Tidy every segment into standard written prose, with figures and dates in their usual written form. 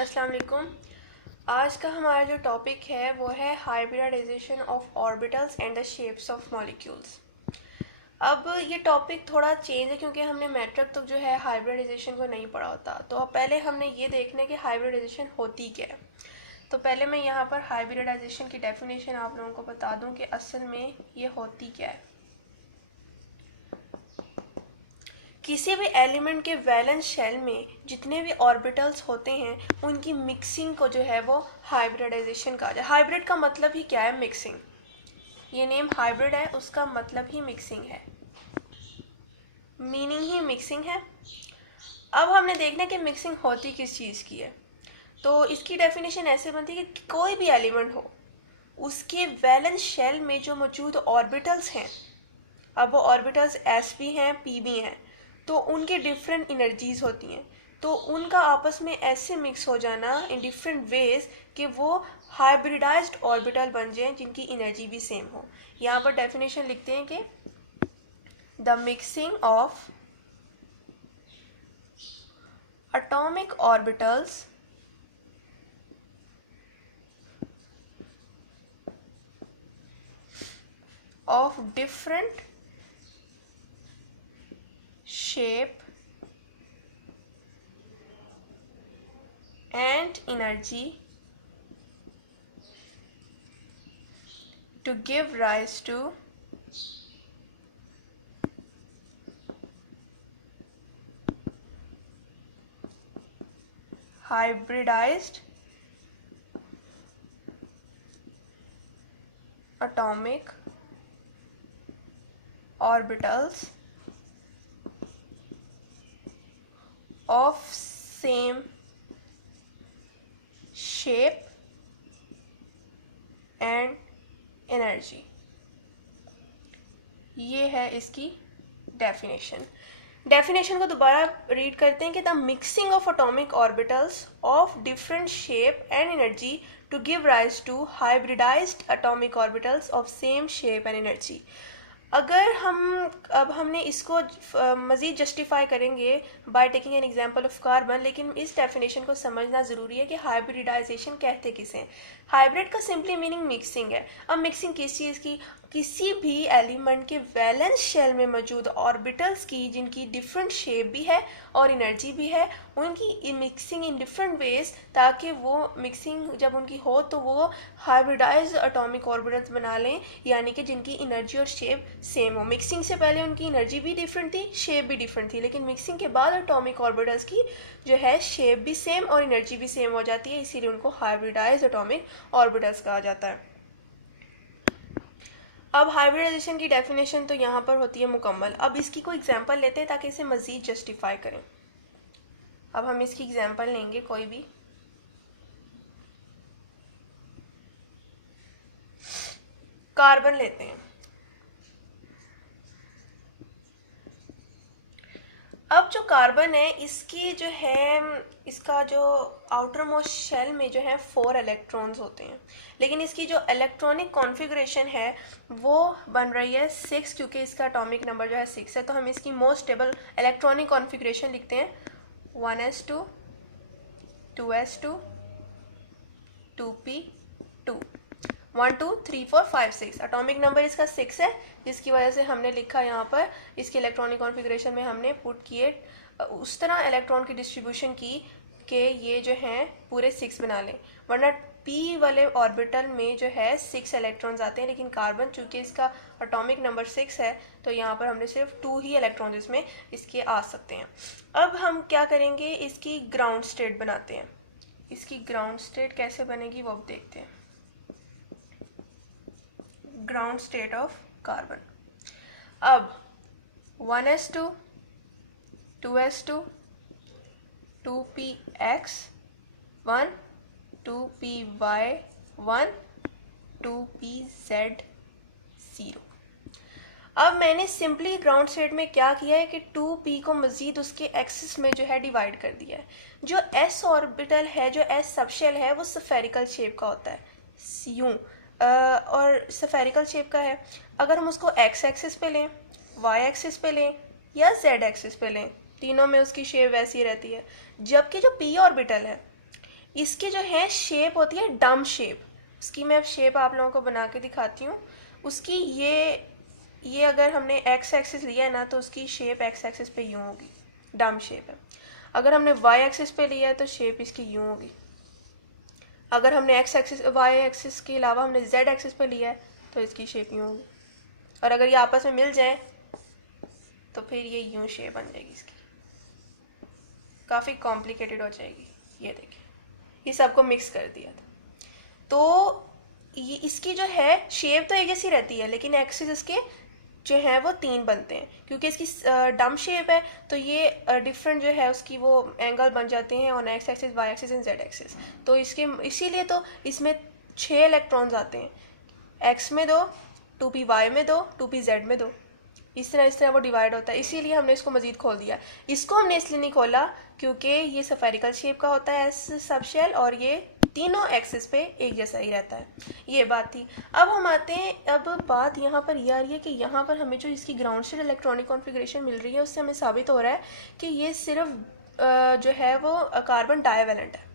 अस्सलाम वालेकुम। आज का हमारा जो टॉपिक है वो है hybridization of orbitals and the shapes of molecules. अब ये टॉपिक थोड़ा चेंज है क्योंकि हमने मैट्रिक तक जो है हाइब्रिडाइजेशन को नहीं पढ़ा होता। तो अब पहले हमने ये देखना है कि हाइब्रिडाइजेशन होती क्या है। तो पहले मैं यहाँ पर हाइब्रिडाइजेशन की डेफिनेशन आप लोगों को बता दूँ कि असल में ये होती क्या है। किसी भी एलिमेंट के वैलेंस शेल में जितने भी ऑर्बिटल्स होते हैं उनकी मिक्सिंग को जो है वो हाइब्रिडाइजेशन कहा जाए। हाइब्रिड का मतलब ही क्या है? मिक्सिंग। ये नेम हाइब्रिड है, उसका मतलब ही मिक्सिंग है, मीनिंग ही मिक्सिंग है। अब हमने देखना है कि मिक्सिंग होती किस चीज़ की है। तो इसकी डेफिनेशन ऐसे बनती है कि कोई भी एलिमेंट हो उसके वैलेंस शेल में जो मौजूद ऑर्बिटल्स हैं, अब वो ऑर्बिटल्स एस भी हैं पी भी हैं, तो उनके डिफरेंट इनर्जीज होती हैं। तो उनका आपस में ऐसे मिक्स हो जाना इन डिफरेंट वेज कि वो हाइब्रिडाइज्ड ऑर्बिटल बन जाएं जिनकी एनर्जी भी सेम हो। यहाँ पर डेफिनेशन लिखते हैं कि the mixing of atomic orbitals of different shape and energy to give rise to hybridized atomic orbitals of same shape and energy। ये है इसकी डेफिनेशन को दोबारा रीड करते हैं कि the mixing of atomic orbitals of different shape and energy to give rise to hybridized atomic orbitals of same shape and energy. अगर हमने इसको मज़ीद जस्टिफाई करेंगे by taking an example of carbon, लेकिन इस डेफिनेशन को समझना ज़रूरी है कि हाइब्रिडाइजेशन कहते किसे हैं। हाइब्रिड का सिंपली मीनिंग मिक्सिंग है। अब मिक्सिंग किस चीज़ की? किसी भी एलिमेंट के वैलेंस शेल में मौजूद ऑर्बिटल्स की जिनकी डिफरेंट शेप भी है और एनर्जी भी है, उनकी मिक्सिंग इन डिफरेंट वेज, ताकि वो मिक्सिंग जब उनकी हो तो वो हाइब्रिडाइज्ड एटॉमिक ऑर्बिटल्स बना लें, यानी कि जिनकी एनर्जी और शेप सेम हो। मिक्सिंग से पहले उनकी एनर्जी भी डिफरेंट थी, शेप भी डिफरेंट थी, लेकिन मिक्सिंग के बाद एटॉमिक ऑर्बिटल्स की जो है शेप भी सेम और एनर्जी भी सेम हो जाती है, इसीलिए उनको हाइब्रिडाइज्ड एटॉमिक ऑर्बिटल्स कहा जाता है। अब हाइब्रिडाइजेशन की डेफिनेशन तो यहाँ पर होती है मुकम्मल। अब इसकी कोई एग्जांपल लेते हैं ताकि इसे मज़ीद जस्टिफाई करें। अब हम इसकी एग्जांपल लेंगे कोई भी। कार्बन लेते हैं। अब जो कार्बन है इसकी जो है इसका जो आउटर मोस्ट शेल में जो है 4 इलेक्ट्रॉन्स होते हैं, लेकिन इसकी जो इलेक्ट्रॉनिक कॉन्फ़िगरेशन है वो बन रही है 6, क्योंकि इसका एटॉमिक नंबर जो है 6 है। तो हम इसकी मोस्ट स्टेबल इलेक्ट्रॉनिक कॉन्फ़िगरेशन लिखते हैं 1s2 2s2 2p2 1 2 3 4 5 6। Atomic number इसका 6 है, जिसकी वजह से हमने लिखा यहाँ पर इसके इलेक्ट्रॉनिक कॉन्फ़िगरेशन में हमने पुट किए उस तरह इलेक्ट्रॉन की डिस्ट्रीब्यूशन की कि ये जो हैं पूरे 6 बना लें, वरना पी वाले ऑर्बिटल में जो है 6 इलेक्ट्रॉन्स आते हैं, लेकिन कार्बन चूँकि इसका एटॉमिक नंबर 6 है तो यहाँ पर हमने सिर्फ 2 ही इलेक्ट्रॉन्स इसमें इसके आ सकते हैं। अब हम क्या करेंगे, इसकी ग्राउंड स्टेट बनाते हैं। इसकी ग्राउंड स्टेट कैसे बनेगी वो अब देखते हैं। Ground state of carbon. अब 1s2 2s2 2px1 2py1 2pz0। अब मैंने सिंपली ग्राउंड स्टेट में क्या किया है कि 2p को मज़ीद उसके एक्सिस में जो है डिवाइड कर दिया है। जो s ऑर्बिटल है, जो s सबशेल है, वो स्फेरिकल शेप का होता है, यूं और स्फेरिकल शेप का है। अगर हम उसको x एक्सिस पे लें, y एक्सिस पे लें या z एक्सिस पे लें, तीनों में उसकी शेप वैसी रहती है। जबकि जो p ऑर्बिटल है इसकी जो है शेप होती है डम शेप। इसकी मैं शेप आप लोगों को बना के दिखाती हूँ। उसकी ये अगर हमने एक्स एक्सिस लिया है ना तो उसकी शेप एक्स एक्सिस पे यूँ होगी, डम शेप है। अगर हमने वाई एक्सिस पे लिया है तो शेप इसकी यूँ होगी। अगर हमने एक्स एक्सिस वाई एक्सिस के अलावा हमने जेड एक्सिस पे लिया है तो इसकी शेप यूँ होगी। और अगर ये आपस में मिल जाए तो फिर ये यूँ शेप बन जाएगी इसकी, काफ़ी कॉम्प्लिकेटेड हो जाएगी। ये देखिए, ये सबको मिक्स कर दिया था। तो ये इसकी जो है शेप तो एक जैसी रहती है, लेकिन एक्सिस इसके जो है वो 3 बनते हैं, क्योंकि इसकी डम शेप है तो ये डिफरेंट जो है उसकी वो एंगल बन जाते हैं on x axis, y axis and z axis. तो इसके इसीलिए तो इसमें 6 इलेक्ट्रॉन्स आते हैं, एक्स में 2, 2p वाई में 2, 2p जेड में 2। इस तरह वो डिवाइड होता है, इसीलिए हमने इसको मज़ीद खोल दिया। इसको हमने इसलिए नहीं खोला क्योंकि ये सफेरिकल शेप का होता है एस सब शेल, और ये तीनों एक्सिस पे एक जैसा ही रहता है। ये बात थी। अब हम आते हैं, अब बात यहाँ पर यह आ रही है कि यहाँ पर हमें जो इसकी ग्राउंड स्टेट इलेक्ट्रॉनिक कॉन्फ़िगरेशन मिल रही है उससे हमें साबित हो रहा है कि ये सिर्फ जो है वो कार्बन डाइवैलेंट है,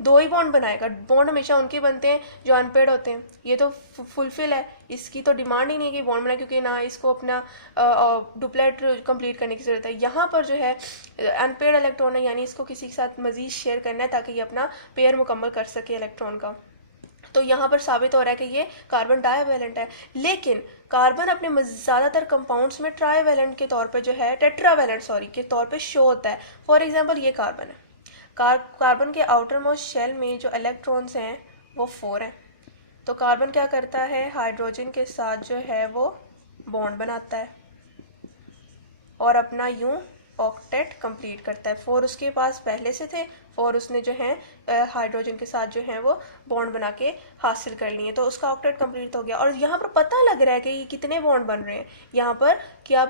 2 ही बॉन्ड बनाएगा। बॉन्ड हमेशा उनके बनते हैं जो अनपेड होते हैं। ये तो फुलफिल है, इसकी तो डिमांड ही नहीं है कि बॉन्ड बनाए, क्योंकि ना इसको अपना डुप्लेट कंप्लीट करने की ज़रूरत है। यहाँ पर जो है अनपेड इलेक्ट्रॉन है, यानी इसको किसी के साथ मज़ीद शेयर करना है ताकि ये अपना पेयर मुकम्मल कर सके इलेक्ट्रॉन का। तो यहाँ पर साबित हो रहा है कि ये कार्बन डाइवैलेंट है। लेकिन कार्बन अपने ज़्यादातर कंपाउंड्स में ट्राइवैलेंट के तौर पे जो है, टेट्रावैलेंट सॉरी के तौर पे शो होता है। फॉर एग्जांपल ये कार्बन है, कार्बन के आउटर मोस्ट शेल में जो इलेक्ट्रॉन्स हैं वो 4 हैं। तो कार्बन क्या करता है, हाइड्रोजन के साथ जो है वो बॉन्ड बनाता है और अपना यूं ऑक्टेट कंप्लीट करता है। 4 उसके पास पहले से थे, 4 उसने जो है हाइड्रोजन के साथ जो है वो बॉन्ड बना के हासिल कर लिए, तो उसका ऑक्टेट कंप्लीट हो गया। और यहाँ पर पता लग रहा है कि ये कितने बॉन्ड बन रहे हैं। यहाँ पर क्या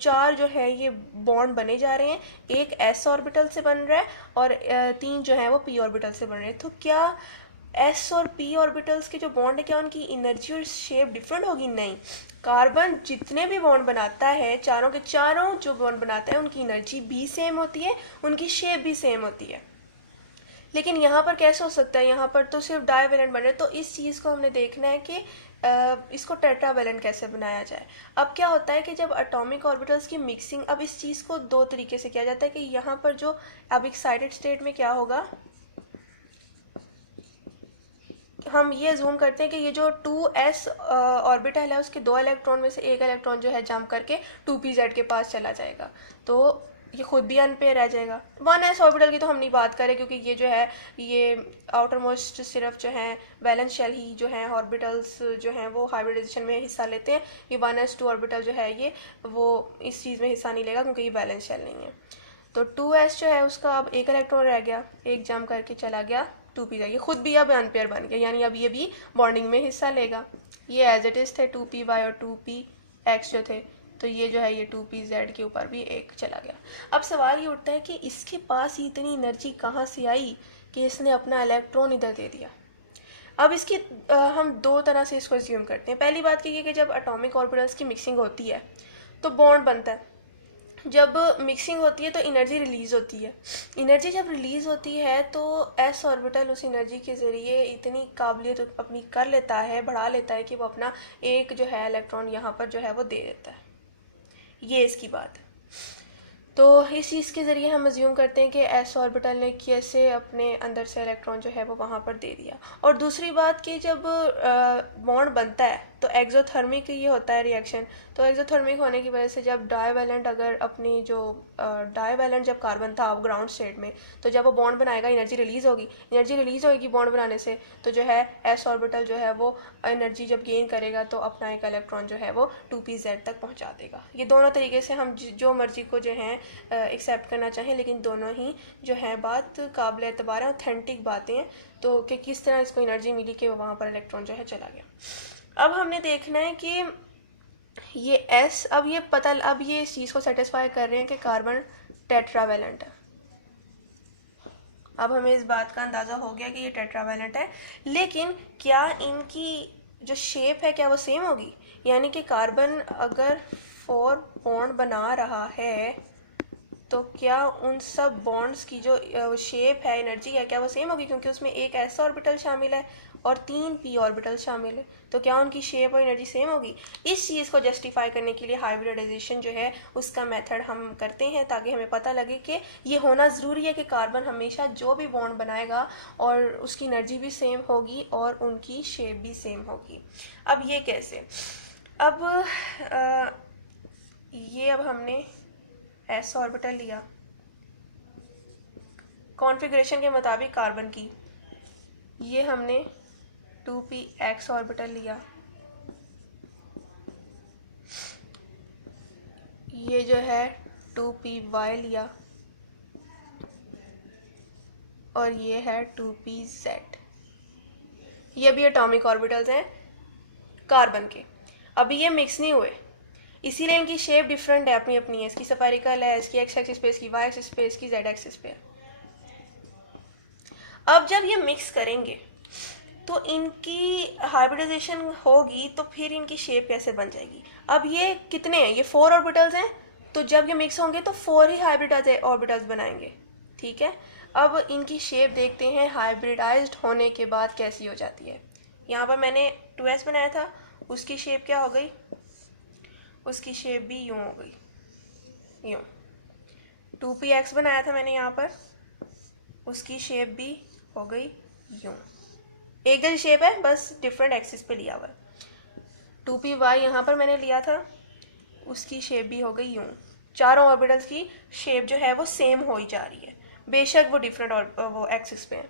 4 जो है ये बॉन्ड बने जा रहे हैं, एक एस ऑर्बिटल से बन रहा है और 3 जो है वो पी ऑर्बिटल से बन रहे हैं। तो क्या एस और पी ऑर्बिटल्स के जो बॉन्ड है, क्या उनकी एनर्जी और शेप डिफरेंट होगी? नहीं। कार्बन जितने भी बॉन्ड बनाता है, चारों के चारों जो बॉन्ड बनाता है, उनकी एनर्जी भी सेम होती है, उनकी शेप भी सेम होती है। लेकिन यहाँ पर कैसे हो सकता है, यहाँ पर तो सिर्फ डाइवैलेंट बन रहे। तो इस चीज़ को हमने देखना है कि इसको टेट्रावैलेंट कैसे बनाया जाए। अब क्या होता है कि जब एटॉमिक ऑर्बिटल्स की मिक्सिंग, अब इस चीज़ को 2 तरीके से किया जाता है कि यहाँ पर जो अब एक्साइटेड स्टेट में क्या होगा, हम ये जूम करते हैं कि ये जो 2s ऑर्बिटल है उसके 2 इलेक्ट्रॉन में से एक इलेक्ट्रॉन जो है जंप करके 2pz के पास चला जाएगा, तो ये खुद भी अनपेयर रह जाएगा। 1s ऑर्बिटल की तो हम नहीं बात करें, क्योंकि ये जो है ये आउटर मोस्ट सिर्फ जो है वैलेंस शेल ही जो है ऑर्बिटल्स जो हैं वो हाइब्रिडाइजेशन में हिस्सा लेते हैं। ये 1s 2 ऑर्बिटल जो है ये वो इस चीज़ में हिस्सा नहीं लेगा, क्योंकि ये वैलेंस शेल नहीं है। तो 2s जो है उसका अब एक इलेक्ट्रॉन रह गया, एक जंप करके चला गया 2p, ये खुद भी अब अनपेयर बन गया, यानी अब ये भी बॉन्डिंग में हिस्सा लेगा। ये एज इट इज़ थे 2py और 2px जो थे, तो ये जो है ये 2pz के ऊपर भी एक चला गया। अब सवाल ये उठता है कि इसके पास इतनी एनर्जी कहाँ से आई कि इसने अपना इलेक्ट्रॉन इधर दे दिया। अब इसकी हम 2 तरह से इसको एज्यूम करते हैं। पहली बात ये कि जब एटॉमिक ऑर्बिटल्स की मिक्सिंग होती है तो बॉन्ड बनता है। जब मिक्सिंग होती है तो एनर्जी रिलीज़ होती है। एनर्जी जब रिलीज़ होती है तो एस ऑर्बिटल उस एनर्जी के ज़रिए इतनी काबिलियत अपनी कर लेता है, बढ़ा लेता है कि वो अपना एक जो है इलेक्ट्रॉन यहाँ पर जो है वो दे देता है। ये इसकी बात है। तो इस चीज़ के ज़रिए हम अज्यूम करते हैं कि एस ऑर्बिटल ने कैसे अपने अंदर से इलेक्ट्रॉन जो है वो वहाँ पर दे दिया। और दूसरी बात कि जब बॉन्ड बनता है तो एक्सोथर्मिक ये होता है रिएक्शन। तो एक्सोथर्मिक होने की वजह से जब डाइवैलेंट अगर अपनी जो डाइवैलेंट जब कार्बन था ग्राउंड स्टेट में, तो जब वो बॉन्ड बनाएगा एनर्जी रिलीज़ होगी। एनर्जी रिलीज़ होगी बॉन्ड बनाने से, तो जो है एस ऑर्बिटल जो है वो एनर्जी जब गेन करेगा तो अपना एक इलेक्ट्रॉन जो है वो 2pz तक पहुंचा देगा। ये दोनों तरीके से हम जो मर्जी को जो है एक्सेप्ट करना चाहें, लेकिन दोनों ही जो है बात काबिल एतबार है, ऑथेंटिक बातें हैं। तो कि किस तरह इसको एनर्जी मिली कि वहाँ पर इलेक्ट्रॉन जो है चला गया। अब हमने देखना है कि ये एस, अब ये इस चीज़ को सेटिस्फाई कर रहे हैं कि कार्बन टेट्रावैलेंट है। अब हमें इस बात का अंदाज़ा हो गया कि ये टेट्रावैलेंट है, लेकिन क्या इनकी जो शेप है क्या वो सेम होगी? यानी कि कार्बन अगर 4 बॉन्ड बना रहा है तो क्या उन सब बॉन्ड्स की जो शेप है, एनर्जी है, क्या वो सेम होगी? क्योंकि उसमें एक s ऑर्बिटल शामिल है और 3 p ऑर्बिटल शामिल है, तो क्या उनकी शेप और एनर्जी सेम होगी? इस चीज़ को जस्टिफाई करने के लिए हाइब्रिडाइजेशन जो है उसका मेथड हम करते हैं, ताकि हमें पता लगे कि ये होना ज़रूरी है कि कार्बन हमेशा जो भी बॉन्ड बनाएगा और उसकी एनर्जी भी सेम होगी और उनकी शेप भी सेम होगी। अब ये कैसे? अब ये अब हमने s ऑर्बिटल लिया कॉन्फ़िगरेशन के मुताबिक कार्बन की, ये हमने 2px ऑर्बिटल लिया, ये जो है 2py लिया, और ये है 2pz। ये भी एटॉमिक ऑर्बिटल्स हैं कार्बन के। अभी ये मिक्स नहीं हुए, इसीलिए इनकी शेप डिफरेंट है, अपनी अपनी है। इसकी स्फेरिकल है, इसकी x एक्सिस पे, इसकी y एक्सिस पे, इसकी z एक्सिस पे। अब जब ये मिक्स करेंगे तो इनकी हाइब्रिडाइजेशन होगी, तो फिर इनकी शेप कैसे बन जाएगी? अब ये कितने हैं? ये 4 ऑर्बिटल्स हैं, तो जब ये मिक्स होंगे तो 4 ही हाइब्रिड ऑर्बिटल्स बनाएंगे, ठीक है। अब इनकी शेप देखते हैं हाइब्रिडाइज्ड होने के बाद कैसी हो जाती है। यहाँ पर मैंने 2s बनाया था, उसकी शेप क्या हो गई? उसकी शेप भी यूँ हो गई, यूँ। 2px बनाया था मैंने यहाँ पर, उसकी शेप भी हो गई यूँ। एक जैसी शेप है, बस डिफरेंट एक्सिस पे लिया हुआ है। 2py यहाँ पर मैंने लिया था, उसकी शेप भी हो गई यूँ। चारों ऑर्बिटल्स की शेप जो है वो सेम हो ही जा रही है, बेशक वो डिफरेंट और वो एक्सिस पे है।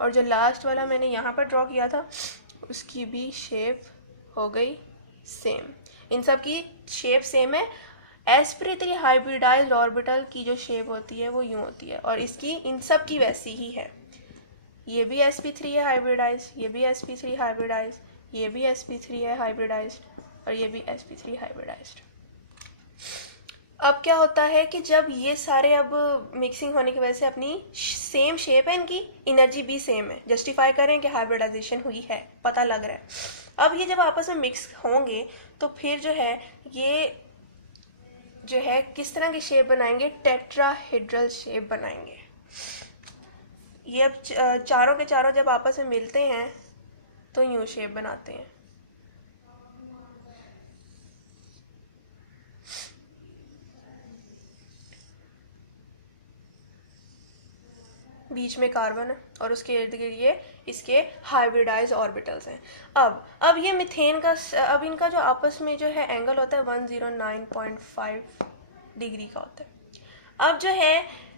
और जो लास्ट वाला मैंने यहाँ पर ड्रॉ किया था, उसकी भी शेप हो गई सेम। इन सब की शेप सेम है। एस्पिरेटरी हाइब्रिडाइज्ड ऑर्बिटल की जो शेप होती है वो यूँ होती है, और इसकी इन सब की वैसी ही है। ये भी sp3 है हाइब्रिडाइज, ये भी sp3 हाइब्रिडाइज, ये भी sp3 है हाइब्रिडाइज, और ये भी sp3 हाइब्रिडाइज्ड। अब क्या होता है कि जब ये सारे अब मिक्सिंग होने की वजह से अपनी सेम शेप है, इनकी एनर्जी भी सेम है, जस्टिफाई करें कि हाइब्रिडाइजेशन हुई है, पता लग रहा है। अब ये जब आपस में मिक्स होंगे तो फिर जो है ये जो है किस तरह की शेप बनाएंगे? टेट्राहेड्रल शेप बनाएंगे। ये अब चारों के चारों जब आपस में मिलते हैं तो यूं शेप बनाते हैं। बीच में कार्बन है और उसके इर्द गिर्द ये इसके हाइब्रिडाइज ऑर्बिटल्स हैं। अब ये मीथेन का अब इनका जो आपस में जो है एंगल होता है 109.5 डिग्री का होता है। अब जो है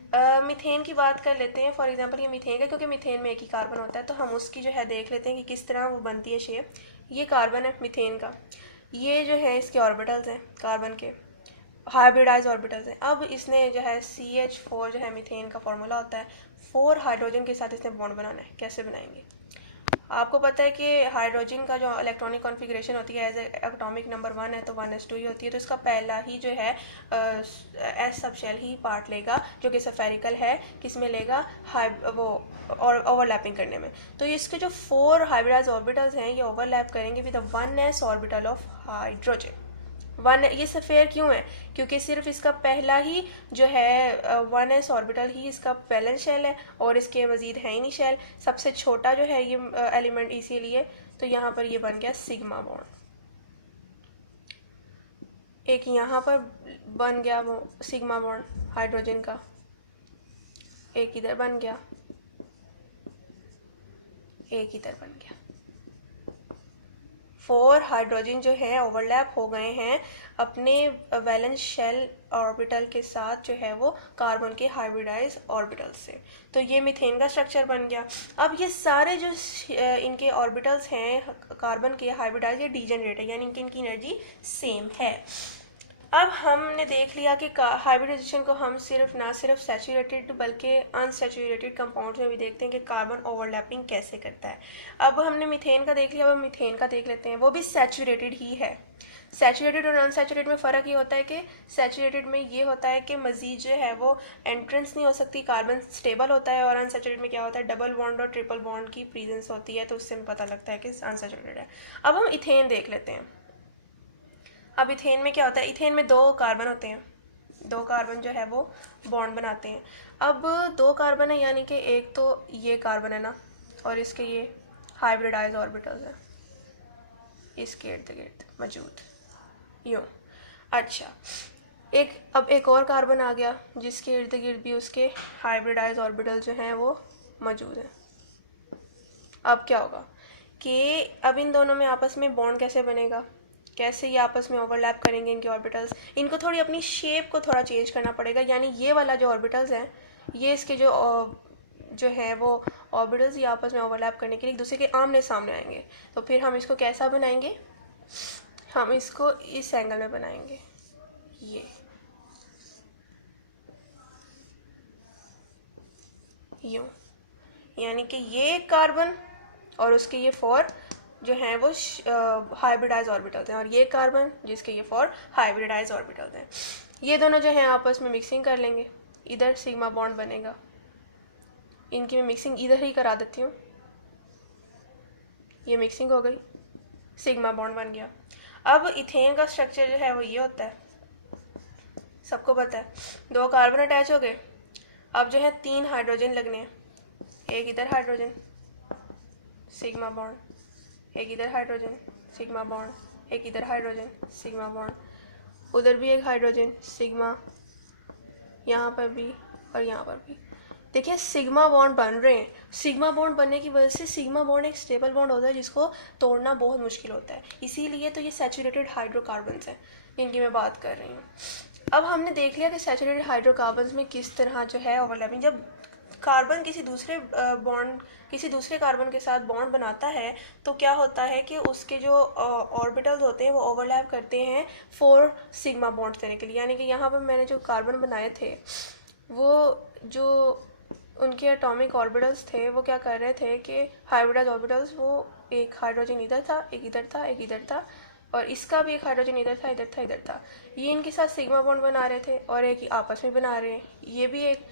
मीथेन की बात कर लेते हैं। फॉर एग्जांपल ये मीथेन का, क्योंकि मीथेन में एक ही कार्बन होता है, तो हम उसकी जो है देख लेते हैं कि किस तरह वो बनती है शेप। ये कार्बन है मीथेन का, ये जो है इसके ऑर्बिटल्स हैं कार्बन के, हाइब्रिडाइज ऑर्बिटल्स हैं। अब इसने जो है CH4 जो है मीथेन का फॉर्मूला होता है, 4 हाइड्रोजन के साथ इसने बॉन्ड बनाना है। कैसे बनाएंगे? आपको पता है कि हाइड्रोजन का जो इलेक्ट्रॉनिक कॉन्फ़िगरेशन होती है एज एटॉमिक नंबर 1 है तो 1s2 ही होती है, तो इसका पहला ही जो है एस सब शेल ही पार्ट लेगा, जो कि स्फेरिकल है। किस में लेगा? वो और ओवरलैपिंग करने में। तो इसके जो 4 हाइब्रिडाइज ऑर्बिटल्स हैं ये ओवरलैप करेंगे with 1s orbital of hydrogen. ये सफ़ेयर क्यों है? क्योंकि सिर्फ इसका पहला ही जो है 1s ऑर्बिटल ही इसका वैलेंस शेल है, और इसके मज़ीद है ही नहीं शेल। सबसे छोटा जो है ये एलिमेंट इसीलिए, तो यहाँ पर ये बन गया सिग्मा बॉन्ड। एक यहाँ पर बन गया वो सिग्मा बॉन्ड हाइड्रोजन का, एक इधर बन गया, एक इधर बन गया। 4 हाइड्रोजन जो है ओवरलैप हो गए हैं अपने वैलेंस शेल ऑर्बिटल के साथ, जो है वो कार्बन के हाइब्रिडाइज ऑर्बिटल से। तो ये मीथेन का स्ट्रक्चर बन गया। अब ये सारे जो इनके ऑर्बिटल्स हैं कार्बन के हाइब्रिडाइज, ये डीजेनरेट है, यानी इनकी एनर्जी सेम है। अब हमने देख लिया कि हाइब्रिडाइजेशन को हम ना सिर्फ सैचुरेटेड बल्कि अनसैचुरेटेड कंपाउंड्स में भी देखते हैं कि कार्बन ओवरलैपिंग कैसे करता है। अब हमने मीथेन का देख लिया, अब हम मीथेन का देख लेते हैं। वो भी सैचुरेटेड ही है। सैचुरेटेड और अनसैचुरेटेड में फ़र्क ये होता है कि सैचुरेटेड में ये होता है कि मज़ीद जो है वो एंट्रेंस नहीं हो सकती, कार्बन स्टेबल होता है, और अनसैचुरेटेड में क्या होता है? डबल बॉन्ड और ट्रिपल बॉन्ड की प्रेजेंस होती है, तो उससे हमें पता लगता है कि अनसैचुरेटेड है। अब हम इथेन देख लेते हैं। अब इथेन में क्या होता है? इथेन में 2 कार्बन होते हैं, दो कार्बन जो है वो बॉन्ड बनाते हैं। अब दो कार्बन है यानी कि एक तो ये कार्बन है ना, और इसके ये हाइब्रिडाइज ऑर्बिटल्स हैं इसके इर्द गिर्द मौजूद, यूँ। अच्छा, अब एक और कार्बन आ गया जिसके इर्द गिर्द भी उसके हाइब्रिडाइज ऑर्बिटल जो हैं वो मौजूद हैं। अब क्या होगा कि अब इन दोनों में आपस में बॉन्ड कैसे बनेगा, कैसे ये आपस में ओवरलैप करेंगे इनके ऑर्बिटल्स। इनको थोड़ी अपनी शेप को थोड़ा चेंज करना पड़ेगा, यानी ये वाला जो ऑर्बिटल्स हैं, ये इसके जो है वो ऑर्बिटल्स ये आपस में ओवरलैप करने के लिए एक दूसरे के आमने सामने आएंगे। तो फिर हम इसको कैसा बनाएंगे, हम इसको इस एंगल में बनाएंगे, ये यूँ, यानी कि ये कार्बन और उसके ये 4 जो हैं वो हाइब्रिडाइज ऑर्बिटल्स हैं, और ये कार्बन जिसके ये 4 हाइब्रिडाइज ऑर्बिटल्स हैं। ये दोनों जो हैं आपस में मिक्सिंग कर लेंगे, इधर सिग्मा बॉन्ड बनेगा। इनकी मैं मिक्सिंग इधर ही करा देती हूँ, ये मिक्सिंग हो गई, सिग्मा बॉन्ड बन गया। अब इथेन का स्ट्रक्चर जो है वो ये होता है, सबको पता है, दो कार्बन अटैच हो गए। अब जो है 3 हाइड्रोजन लगने हैं, एक इधर हाइड्रोजन सिग्मा बॉन्ड, एक इधर हाइड्रोजन सिग्मा बॉन्ड, एक इधर हाइड्रोजन सिग्मा बॉन्ड, उधर भी एक हाइड्रोजन सिग्मा, यहाँ पर भी और यहाँ पर भी। देखिए सिग्मा बॉन्ड बन रहे हैं। सिग्मा बॉन्ड बनने की वजह से सिग्मा बॉन्ड एक स्टेबल बॉन्ड होता है जिसको तोड़ना बहुत मुश्किल होता है, इसीलिए तो ये सैचुरेटेड हाइड्रोकार्बन्स हैं जिनकी मैं बात कर रही हूँ। अब हमने देख लिया कि सैचुरेटेड हाइड्रोकार्बन्स में किस तरह जो है ओवरलैपिंग, जब कार्बन किसी दूसरे कार्बन के साथ बॉन्ड बनाता है तो क्या होता है कि उसके जो ऑर्बिटल्स होते हैं वो ओवरलैप करते हैं 4 सिग्मा बॉन्ड्स देने के लिए। यानी कि यहाँ पर मैंने जो कार्बन बनाए थे वो जो उनके एटॉमिक ऑर्बिटल्स थे वो क्या कर रहे थे कि हाइब्रिडाइज ऑर्बिटल्स, वो एक हाइड्रोजन इधर था, एक इधर था, एक इधर था, और इसका भी एक हाइड्रोजन इधर था, इधर था, इधर था। ये इनके साथ सिग्मा बॉन्ड बना रहे थे और एक आपस में बना रहे हैं, ये भी एक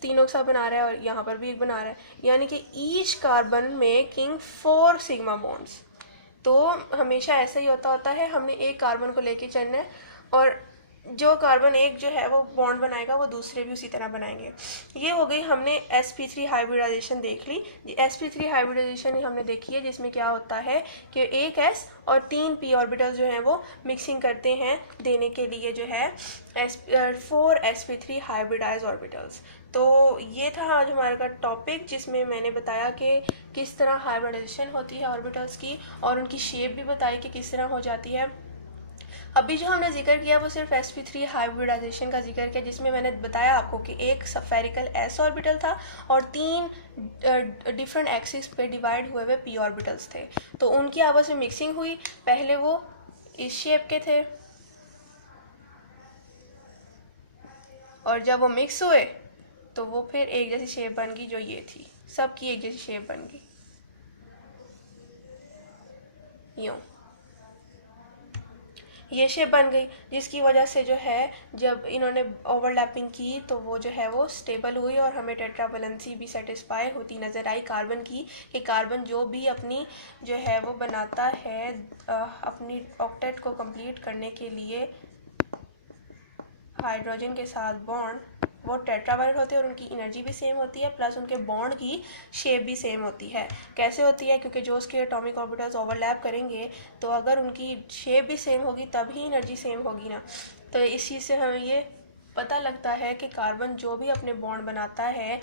तीनों के साथ बना रहा है और यहाँ पर भी एक बना रहा है, यानी कि each carbon making 4 sigma bonds. तो हमेशा ऐसा ही होता है, हमने एक कार्बन को लेके चलना है और जो कार्बन एक जो है वो बॉन्ड बनाएगा वो दूसरे भी उसी तरह बनाएंगे। ये हो गई, हमने sp3 हाइब्रिडाइजेशन देख ली। sp3 हाइब्रिडाइजेशन हमने देखी है जिसमें क्या होता है कि एक s और 3 p ऑर्बिटल जो हैं वो मिक्सिंग करते हैं देने के लिए जो है 4 sp3 हाइब्रिडाइज ऑर्बिटल्स। तो ये था आज हमारे का टॉपिक जिसमें मैंने बताया कि किस तरह हाइब्रिडाइजेशन होती है ऑर्बिटल्स की, और उनकी शेप भी बताई कि किस तरह हो जाती है। अभी जो हमने जिक्र किया वो सिर्फ sp3 हाइब्रिडाइजेशन का जिक्र किया, जिसमें मैंने बताया आपको कि एक स्फेरिकल s ऑर्बिटल था और 3 डिफरेंट एक्सिस पे डिवाइड हुए p ऑर्बिटल्स थे। तो उनकी आपस में मिक्सिंग हुई, पहले वो इस शेप के थे और जब वो मिक्स हुए तो वो फिर एक जैसी शेप बन गई, जो ये थी, सबकी एक जैसी शेप बन गई, यूँ ये शेप बन गई, जिसकी वजह से जो है जब इन्होंने ओवरलैपिंग की तो वो जो है वो स्टेबल हुई और हमें टेट्रावैलेंसी भी सेटिस्फाई होती नज़र आई कार्बन की, कि कार्बन जो भी अपनी जो है वो बनाता है अपनी ऑक्टेट को कंप्लीट करने के लिए हाइड्रोजन के साथ बॉन्ड, वो टेट्रावैलेंट होते हैं और उनकी एनर्जी भी सेम होती है, प्लस उनके बॉन्ड की शेप भी सेम होती है। कैसे होती है? क्योंकि जो उसके एटॉमिक ऑर्बिटल्स ओवरलैप करेंगे तो अगर उनकी शेप भी सेम होगी तभी एनर्जी सेम होगी ना। तो इस चीज़ से हमें ये पता लगता है कि कार्बन जो भी अपने बॉन्ड बनाता है,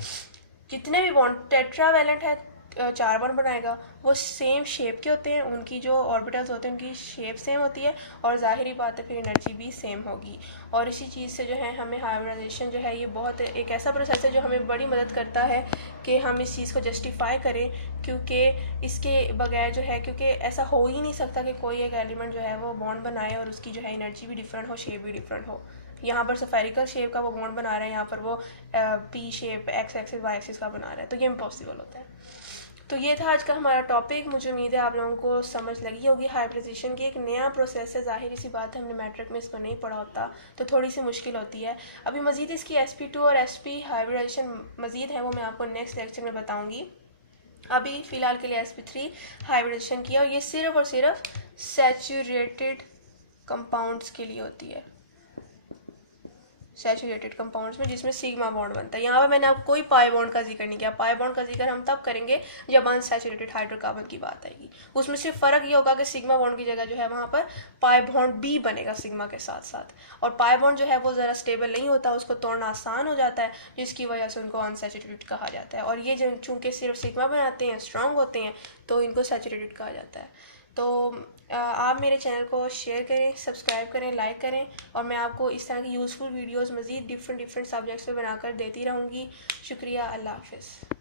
जितने भी बॉन्ड टेट्रावैलेंट है 4 बॉन्ड बनाएगा, वो सेम शेप के होते हैं, उनकी जो ऑर्बिटल्स होते हैं उनकी शेप सेम होती है और ज़ाहिरी बात है फिर एनर्जी भी सेम होगी। और इसी चीज़ से जो है हमें हाइब्रिडाइजेशन जो है ये बहुत एक ऐसा प्रोसेस है जो हमें बड़ी मदद करता है कि हम इस चीज़ को जस्टिफाई करें, क्योंकि इसके बगैर जो है, क्योंकि ऐसा हो ही नहीं सकता कि कोई एक एलिमेंट जो है वो बॉन्ड बनाए और उसकी जो है एनर्जी भी डिफरेंट हो, शेप भी डिफरेंट हो। यहाँ पर स्फेरिकल शेप का वो बॉन्ड बना रहा है, यहाँ पर वो p shape x axis y axis का बना रहा है, तो ये इम्पॉसिबल होता है। तो ये था आज का हमारा टॉपिक। मुझे उम्मीद है आप लोगों को समझ लगी होगी। हाइब्रिडाइजेशन की एक नया प्रोसेस है, ज़ाहिर सी बात है हमने मैट्रिक में इसको नहीं पढ़ा होता तो थोड़ी सी मुश्किल होती है। अभी मज़ीद इसकी sp2 और sp हाइब्रिडाइजेशन मज़ीद है, वो मैं आपको नेक्स्ट लेक्चर में बताऊँगी। अभी फ़िलहाल के लिए sp3 हाइब्रिडाइजेशन किया, और ये सिर्फ और सिर्फ सैचुरेटेड कंपाउंड्स के लिए होती है, सैचुरेटेड कंपाउंड्स में जिसमें सिग्मा बॉन्ड बनता है। यहाँ पे मैंने अब कोई पाई बॉन्ड का जिक्र नहीं किया। पाई बॉन्ड का जिक्र हम तब करेंगे जब अनसैचुरेटेड हाइड्रोकार्बन की बात आएगी। उसमें सिर्फ फ़र्क ये होगा कि सिग्मा बॉन्ड की जगह जो है वहाँ पर पाई बॉन्ड बी बनेगा सिग्मा के साथ साथ, और पाई बॉन्ड जो है वो ज़रा स्टेबल नहीं होता, उसको तोड़ना आसान हो जाता है, जिसकी वजह से उनको अनसैचुरेटेड कहा जाता है। और ये जो चूँकि सिर्फ सिग्मा बनाते हैं, स्ट्रांग होते हैं, तो इनको सैचुरेटेड कहा जाता है। तो आप मेरे चैनल को शेयर करें, सब्सक्राइब करें, लाइक करें, और मैं आपको इस तरह की यूज़फुल वीडियोस मज़ीद डिफरेंट सब्जेक्ट्स पे बनाकर देती रहूँगी। शुक्रिया, अल्लाह हाफ़िज़।